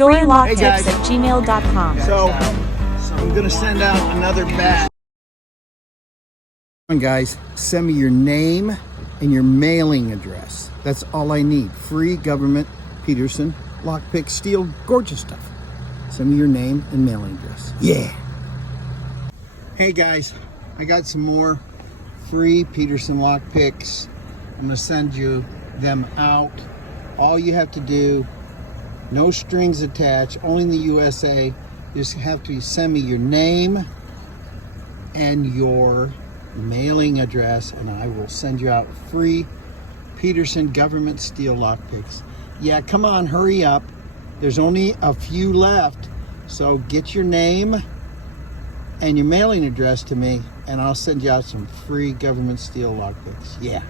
doorandlocktips@gmail.com. So I'm gonna send out another batch. Come on, guys, send me your name and your mailing address. That's all I need. Free government, Peterson, lockpick, steel, gorgeous stuff. Send me your name and mailing address. Yeah. Hey guys, I got some more free Peterson lockpicks. I'm gonna send you them out. All you have to do, no strings attached, only in the USA. You just have to send me your name and your mailing address, and I will send you out free Peterson government steel lockpicks. Yeah, come on, hurry up. There's only a few left, so get your name and your mailing address to me, and I'll send you out some free government steel lockpicks. Yeah.